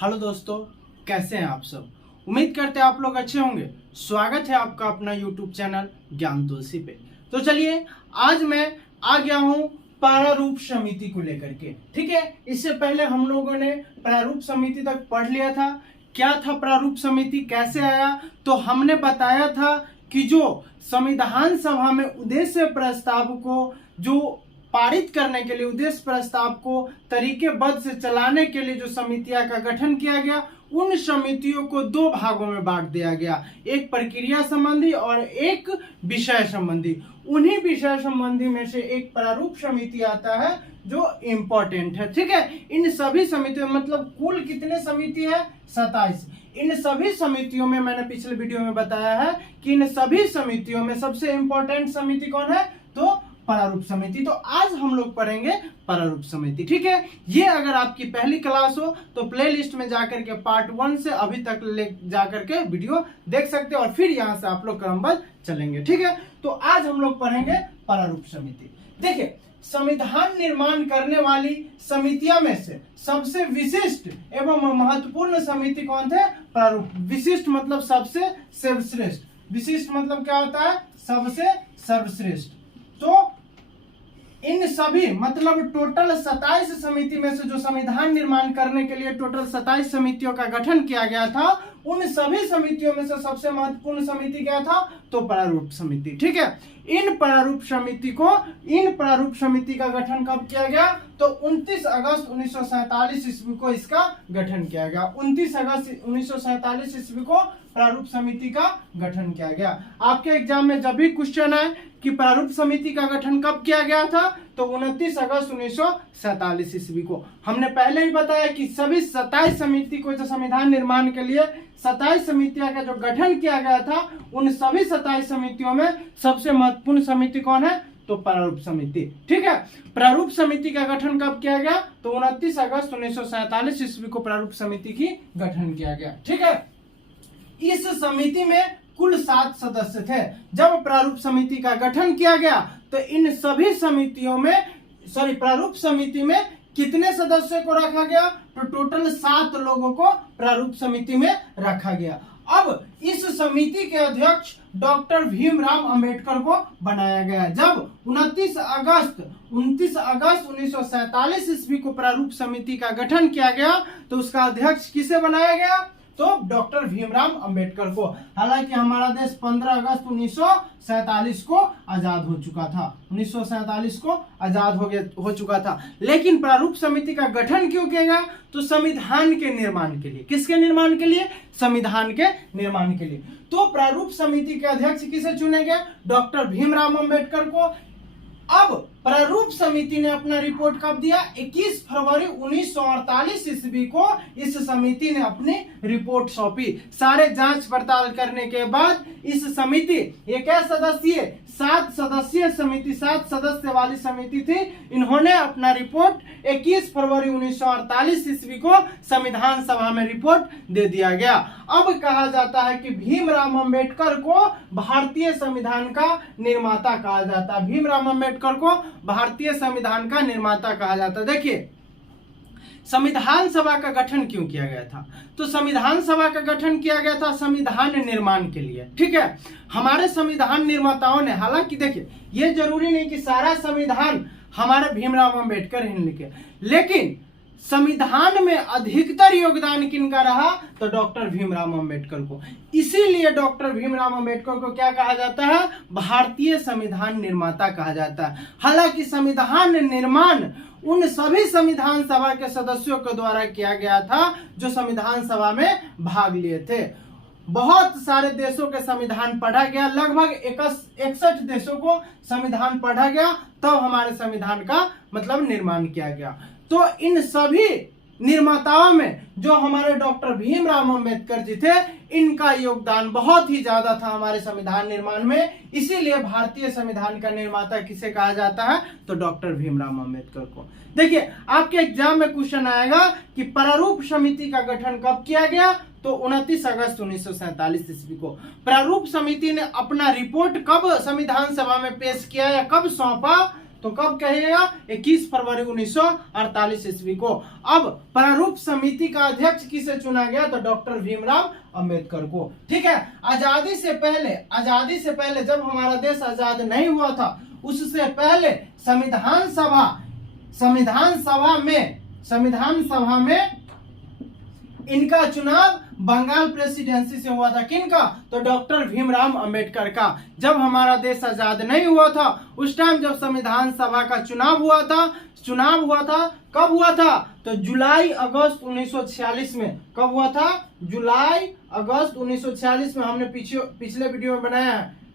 Hello दोस्तों, कैसे हैं आप सब। उम्मीद करते हैं आप लोग अच्छे होंगे। स्वागत है आपका अपना यूट्यूब चैनल ज्ञान तुलसी पे। तो चलिए, आज मैं आ गया हूँ प्रारूप समिति को लेकर के। ठीक है, इससे पहले हम लोगों ने प्रारूप समिति तक पढ़ लिया था। क्या था प्रारूप समिति, कैसे आया, तो हमने बताया था कि जो संविधान सभा में उद्देश्य प्रस्ताव को जो पारित करने के लिए, उद्देश्य प्रस्ताव को तरीकेबद्ध से चलाने के लिए जो समितियां का गठन किया गया, उन समितियों को दो भागों में बांट दिया गया, एक प्रक्रिया संबंधी और एक विषय संबंधी। उन्हीं विषय संबंधी में से एक प्रारूप समिति आता है जो इम्पोर्टेंट है। ठीक है, इन सभी समितियों मतलब कुल कितने समिति है, 27। इन सभी समितियों में मैंने पिछले वीडियो में बताया है कि इन सभी समितियों में सबसे इंपॉर्टेंट समिति कौन है, तो प्रारूप समिति। तो आज हम लोग पढ़ेंगे प्रारूप समिति। ठीक है, ये अगर आपकी पहली क्लास हो तो प्लेलिस्ट में जाकर के पार्ट 1 से अभी तक ले जाकर के वीडियो देख सकते हैं और फिर यहाँ से आप लोग क्रमबद्ध चलेंगे। ठीक है, तो आज हम लोग पढ़ेंगे प्रारूप समिति। देखिए, संविधान निर्माण करने वाली समितियों में से सबसे विशिष्ट एवं महत्वपूर्ण समिति कौन थे, प्रारूप। विशिष्ट मतलब सबसे सर्वश्रेष्ठ। विशिष्ट मतलब क्या होता है, सबसे सर्वश्रेष्ठ। तो इन सभी मतलब टोटल 27 समिति में से जो संविधान निर्माण करने के लिए टोटल 27 समितियों का गठन किया गया था, उन सभी समितियों में से सबसे महत्वपूर्ण समिति क्या था, तो प्रारूप समिति। ठीक है, इन प्रारूप समिति का गठन कब किया गया, तो 29 अगस्त 1947 ईस्वी को इसका गठन किया गया। 29 अगस्त 1947 ईस्वी को प्रारूप समिति का गठन किया गया। आपके एग्जाम में जब भी क्वेश्चन है कि प्रारूप समिति का गठन कब किया गया था, तो 29 अगस्त 1947 ईस्वी को। हमने पहले ही बताया कि सभी 27 समिति को जो संविधान निर्माण के लिए 27 समितियों का जो गठन किया गया था, उन सभी 27 समितियों में सबसे महत्वपूर्ण समिति कौन है, तो प्रारूप समिति। ठीक है, प्रारूप समिति का गठन कब किया गया, तो 29 अगस्त 1947 ईस्वी को प्रारूप समिति की गठन किया गया। ठीक है, इस समिति में कुल 7 सदस्य थे। जब प्रारूप समिति का गठन किया गया तो इन सभी समितियों में प्रारूप समिति में कितने सदस्यों को रखा गया, तो टोटल 7 लोगों को प्रारूप समिति में रखा गया। अब इस समिति के अध्यक्ष डॉक्टर भीमराव अंबेडकर को बनाया गया। जब 29 अगस्त 1947 ईस्वी को प्रारूप समिति का गठन किया गया तो उसका अध्यक्ष किसे बनाया गया, तो डॉक्टर भीमराव अंबेडकर को। हालांकि हमारा देश 15 अगस्त 1947 को आजाद हो चुका था। 1947 को आजाद हो चुका था, लेकिन प्रारूप समिति का गठन क्यों किया गया, तो संविधान के निर्माण के लिए। किसके निर्माण के लिए, संविधान के निर्माण के लिए। तो प्रारूप समिति के अध्यक्ष किसे चुने गए, डॉक्टर भीमराव अंबेडकर को। अब प्रारूप समिति ने अपना रिपोर्ट कब दिया, 21 फरवरी 1948 ईस्वी को इस समिति ने अपनी रिपोर्ट सौंपी। सारे जांच पड़ताल करने के बाद इस समिति, ये क्या सदस्यीय, 7 सदस्यीय समिति, 7 सदस्य वाली समिति थी। इन्होंने अपना रिपोर्ट 21 फरवरी 1948 ईस्वी को संविधान सभा में रिपोर्ट दे दिया गया। अब कहा जाता है कि भीमराव अंबेडकर को भारतीय संविधान का निर्माता कहा जाता है। भीमराव अंबेडकर को भारतीय संविधान का निर्माता कहा जाता है। देखिए, संविधान सभा का गठन क्यों किया गया था, तो संविधान सभा का गठन किया गया था संविधान निर्माण के लिए। ठीक है, हमारे संविधान निर्माताओं ने, हालांकि देखिए ये जरूरी नहीं कि सारा संविधान हमारे भीमराव अंबेडकर ही लिखे, लेकिन संविधान में अधिकतर योगदान किनका रहा, तो डॉक्टर भीमराव अंबेडकर को। इसीलिए डॉक्टर भीमराव अंबेडकर को क्या कहा जाता है, भारतीय संविधान निर्माता कहा जाता है। हालांकि संविधान निर्माण उन सभी संविधान सभा के सदस्यों के द्वारा किया गया था जो संविधान सभा में भाग लिए थे। बहुत सारे देशों के संविधान पढ़ा गया, लगभग 61 देशों को संविधान पढ़ा गया, तब हमारे संविधान का मतलब निर्माण किया गया। तो इन सभी निर्माताओं में जो हमारे डॉक्टर भीमराव अंबेडकर जी थे, इनका योगदान बहुत ही ज्यादा था हमारे संविधान निर्माण में। इसीलिए भारतीय संविधान का निर्माता किसे कहा जाता है, तो डॉक्टर भीमराव अंबेडकर को। देखिए, आपके एग्जाम में क्वेश्चन आएगा कि प्रारूप समिति का गठन कब किया गया, तो 29 अगस्त 1947 ईस्वी को। प्रारूप समिति ने अपना रिपोर्ट कब संविधान सभा में पेश किया या कब सौंपा, तो कब कहिएगा 21 फरवरी 1948 ईस्वी को। अब प्रारूप समिति का अध्यक्ष किसे चुना गया, तो डॉक्टर भीमराव अंबेडकर को। ठीक है, आजादी से पहले जब हमारा देश आजाद नहीं हुआ था, उससे पहले संविधान सभा में इनका चुनाव बंगाल प्रेसिडेंसी से हुआ था। किनका, तो डॉक्टर भीमराव अंबेडकर का। जब हमारा देश आजाद नहीं हुआ था, उस टाइम जब संविधान सभा का चुनाव हुआ था, कब हुआ था, तो जुलाई अगस्त 1946 में। कब हुआ था, जुलाई अगस्त 1946 में। हमने पिछले वीडियो में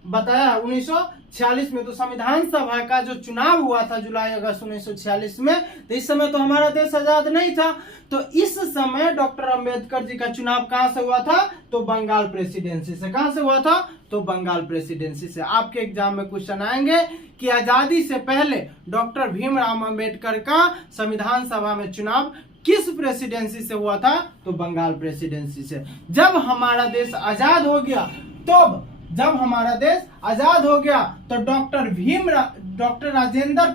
बताया 1946 में। तो संविधान सभा का जो चुनाव हुआ था जुलाई अगस्त 1946 में, तो इस समय तो हमारा देश आजाद नहीं था। तो इस समय डॉक्टर अंबेडकर जी का चुनाव कहां से हुआ था, तो बंगाल प्रेसिडेंसी से। कहां से हुआ था, तो बंगाल प्रेसिडेंसी से। आपके एग्जाम में क्वेश्चन आएंगे कि आजादी से पहले डॉक्टर भीमराव अंबेडकर का संविधान सभा में चुनाव किस प्रेसिडेंसी से हुआ था, तो बंगाल प्रेसिडेंसी से। जब हमारा देश आजाद हो गया, तो डॉक्टर राजेंद्र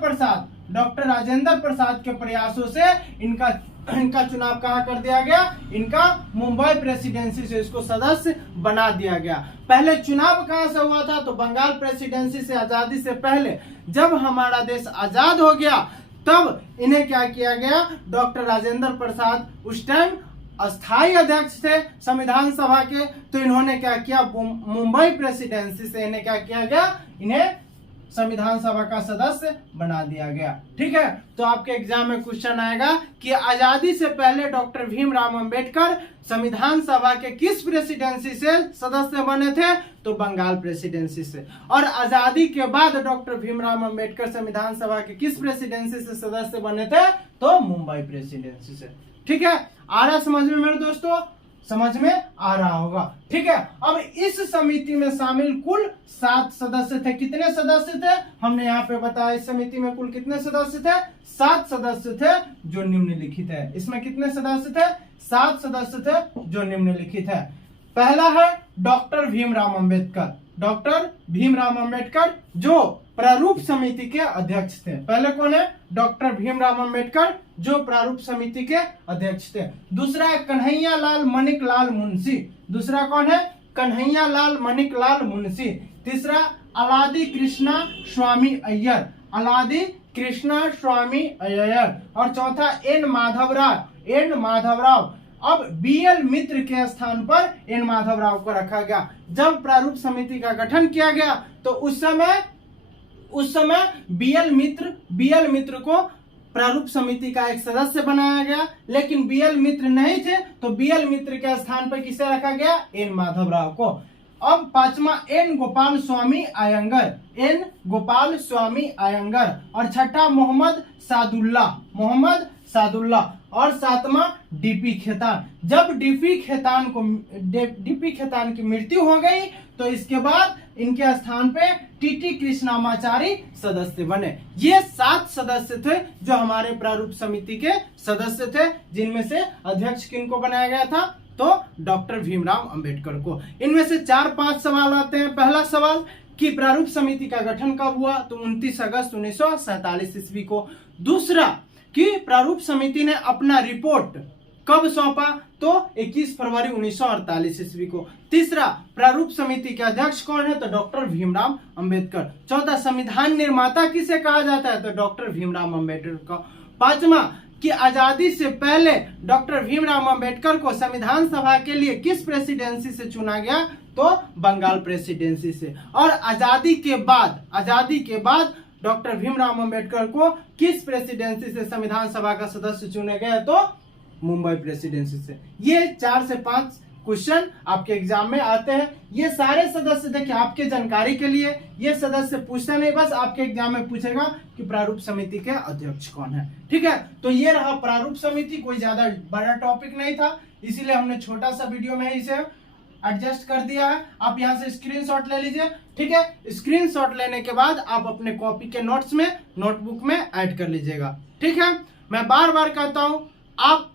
प्रसाद के प्रयासों से इनका चुनाव कहां कर दिया गया, इनका मुंबई प्रेसिडेंसी से इसको सदस्य बना दिया गया। पहले चुनाव कहां से हुआ था, तो बंगाल प्रेसिडेंसी से। आजादी से पहले जब हमारा देश आजाद हो गया, तब इन्हें क्या किया गया, डॉक्टर राजेंद्र प्रसाद उस टाइम अस्थायी अध्यक्ष थे संविधान सभा के, तो इन्होंने क्या किया, मुंबई प्रेसिडेंसी से इन्हें क्या किया गया, इन्हें संविधान सभा का सदस्य बना दिया गया। ठीक है, तो आपके एग्जाम में क्वेश्चन आएगा कि आजादी से पहले डॉक्टर भीमराव अंबेडकर संविधान सभा के किस प्रेसिडेंसी से सदस्य बने थे, तो बंगाल प्रेसिडेंसी से। और आजादी के बाद डॉक्टर भीमराव अंबेडकर संविधान सभा के किस प्रेसिडेंसी से सदस्य बने थे, तो मुंबई प्रेसिडेंसी से। ठीक है, आ रहा समझ में मेरे दोस्तों, समझ में आ रहा होगा। ठीक है, अब इस समिति में शामिल कुल 7 सदस्य थे। कितने सदस्य थे, हमने यहाँ पे बताया। इस समिति में कुल कितने सदस्य थे, 7 सदस्य थे जो निम्नलिखित है। इसमें कितने सदस्य थे, 7 सदस्य थे जो निम्नलिखित है। पहला है डॉक्टर भीमराव अंबेडकर जो प्रारूप समिति के अध्यक्ष थे। पहले कौन है, डॉक्टर भीमराव अंबेडकर जो प्रारूप समिति के अध्यक्ष थे। दूसरा है कन्हैया लाल मणिकलाल मुंशी। दूसरा कौन है, कन्हैया लाल मणिकलाल मुंशी। तीसरा अलादी कृष्णा स्वामी अय्यर। और चौथा एन माधवराव। अब बीएल मित्र के स्थान पर एन माधवराव को रखा गया। जब प्रारूप समिति का गठन किया गया, तो उस समय बीएल मित्र को प्रारूप समिति का एक सदस्य बनाया गया। लेकिन बीएल मित्र नहीं थे, तो बीएल मित्र के स्थान पर किसे रखा गया, एन माधवराव को। अब पांचवा एन गोपाल स्वामी अयंगर। और छठा मोहम्मद सादुल्ला। और सातवां डीपी खेतान। जब डीपी खेतान की मृत्यु हो गई, तो इसके बाद इनके स्थान पे टीटी कृष्णामाचारी सदस्य बने। ये 7 सदस्य थे जो हमारे प्रारूप समिति के सदस्य थे, जिनमें से अध्यक्ष किनको बनाया गया था, तो डॉक्टर भीमराव अंबेडकर को। इनमें से 4-5 सवाल आते हैं। पहला सवाल कि प्रारूप समिति का गठन कब हुआ, तो 29 अगस्त 1947 ईस्वी को। दूसरा कि प्रारूप समिति ने अपना रिपोर्ट कब सौंपा, तो 21 फरवरी 1948 ईस्वी को। तीसरा, प्रारूप समिति के अध्यक्ष कौन है, तो डॉक्टर भीमराव अंबेडकर। चौथा, संविधान निर्माता किसे कहा जाता है, तो डॉक्टर भीमराव अंबेडकर। पांचवा कि आजादी से पहले डॉक्टर भीमराव अंबेडकर को संविधान सभा के लिए किस प्रेसिडेंसी से चुना गया, तो बंगाल प्रेसिडेंसी से। और आजादी के बाद डॉक्टर भीमराव अंबेडकर को किस प्रेसिडेंसी से संविधान सभा का सदस्य चुने गए, तो मुंबई प्रेसिडेंसी से। ये 4 से 5 क्वेश्चन आपके एग्जाम में आते हैं। ये सारे सदस्य देखिए आपके जानकारी के लिए, ये सदस्य पूछता नहीं, बस आपके एग्जाम में पूछेगा कि प्रारूप समिति के अध्यक्ष कौन है। ठीक है, तो ये रहा प्रारूप समिति। कोई ज्यादा बड़ा टॉपिक नहीं था, इसीलिए हमने छोटा सा वीडियो में इसे एडजस्ट कर दिया है। आप यहाँ से स्क्रीनशॉट ले लीजिए। ठीक है, स्क्रीनशॉट लेने के बाद आप अपने कॉपी के नोटबुक में ऐड कर लीजिएगा। ठीक है, मैं बार बार कहता हूँ, आप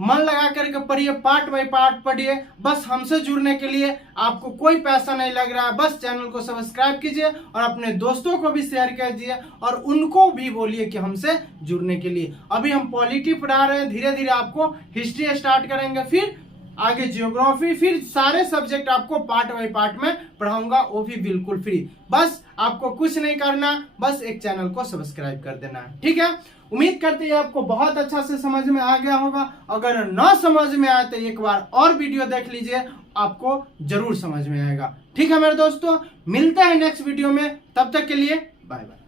मन लगा करके पढ़िए, पार्ट बाय पार्ट पढ़िए। बस हमसे जुड़ने के लिए आपको कोई पैसा नहीं लग रहा है, बस चैनल को सब्सक्राइब कीजिए और अपने दोस्तों को भी शेयर कीजिए और उनको भी बोलिए कि हमसे जुड़ने के लिए। अभी हम पॉलिटी पढ़ा रहे हैं, धीरे धीरे आपको हिस्ट्री स्टार्ट करेंगे, फिर आगे जियोग्राफी, फिर सारे सब्जेक्ट आपको पार्ट बाय पार्ट में पढ़ाऊंगा, वो भी बिल्कुल फ्री। बस आपको कुछ नहीं करना, बस एक चैनल को सब्सक्राइब कर देना है, ठीक है। उम्मीद करते हैं आपको बहुत अच्छा से समझ में आ गया होगा। अगर ना समझ में आए तो एक बार और वीडियो देख लीजिए, आपको जरूर समझ में आएगा, ठीक है मेरे दोस्तों। मिलते हैं नेक्स्ट वीडियो में, तब तक के लिए बाय बाय।